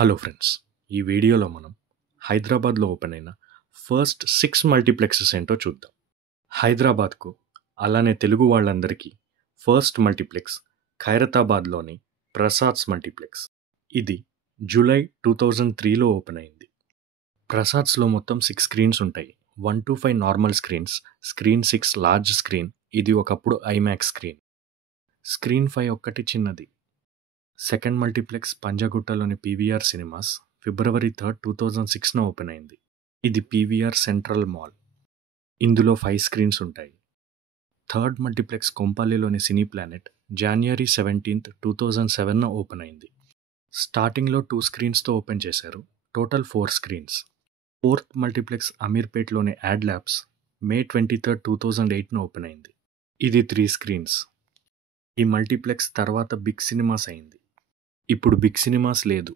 Hello friends, ఈ వీడియోలో మనం హైదరాబాద్లో ఓపెన్ అయిన ఫస్ట్ 6 మల్టీప్లెక్సెస్ ఏంటో చూద్దాం. హైదరాబాద్కు అలానే తెలుగు వాళ్ళందరికీ ఫస్ట్ మల్టీప్లెక్స్ ఖైరతాబాద్లోని ప్రసాద్స్ మల్టీప్లెక్స్. ఇది జూలై 2003లో ఓపెన్ అయింది. ప్రసాద్స్లో మొత్తం 6 స్క్రీన్స్ ఉంటాయి. 1 to 5 normal screens, screen 6 large screen, ఇది ఒకప్పుడు ఐమాక్స్ స్క్రీన్. స్క్రీన్ 5 ఒక్కటి చిన్నది. సెకండ్ మల్టీప్లెక్స్ పంజాగుట్టలోని పీవీఆర్ సినిమాస్ ఫిబ్రవరి 3, 2006న ఓపెన్ అయింది. ఇది పీవీఆర్ సెంట్రల్ మాల్. ఇందులో 5 స్క్రీన్స్ ఉంటాయి. థర్డ్ మల్టీప్లెక్స్ కొంపల్లిలోని సినీ ప్లానెట్ జనవరి 17, 2007న ఓపెన్ అయింది. స్టార్టింగ్లో 2 స్క్రీన్స్తో ఓపెన్ చేశారు, టోటల్ 4 స్క్రీన్స్. ఫోర్త్ మల్టీప్లెక్స్ అమీర్పేట్లోని యాడ్ ల్యాబ్స్ మే 23, 2008న ఓపెన్ అయింది. ఇది 3 స్క్రీన్స్. ఈ మల్టీప్లెక్స్ తర్వాత బిగ్ సినిమాస్ అయింది. ఇప్పుడు బిగ్ సినిమాస్ లేదు.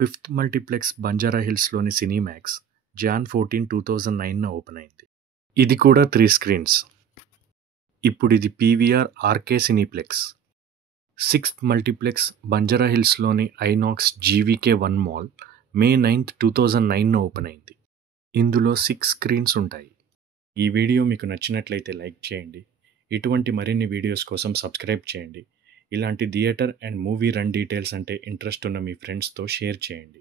ఫిఫ్త్ మల్టీప్లెక్స్ బంజారా హిల్స్లోని సినీమాక్స్ జాన్ 14, 2009న ఓపెన్ అయింది. ఇది కూడా 3 స్క్రీన్స్. ఇప్పుడు ఇది PVR RK Cineplex. Sixth multiplex Banjara హిల్స్లోని ఐనాక్స్ జీవీకే 1 మాల్ మే 9, 2009న ఓపెన్ అయింది. ఇందులో 6 స్క్రీన్స్ ఉంటాయి. ఈ వీడియో మీకు నచ్చినట్లయితే లైక్ చేయండి. ఇటువంటి మరిన్ని వీడియోస్ కోసం సబ్స్క్రైబ్ చేయండి. ఇలాంటి theatre and movie run details అంటే ఇంట్రెస్ట్ ఉన్న మీ ఫ్రెండ్స్తో షేర్ చేయండి.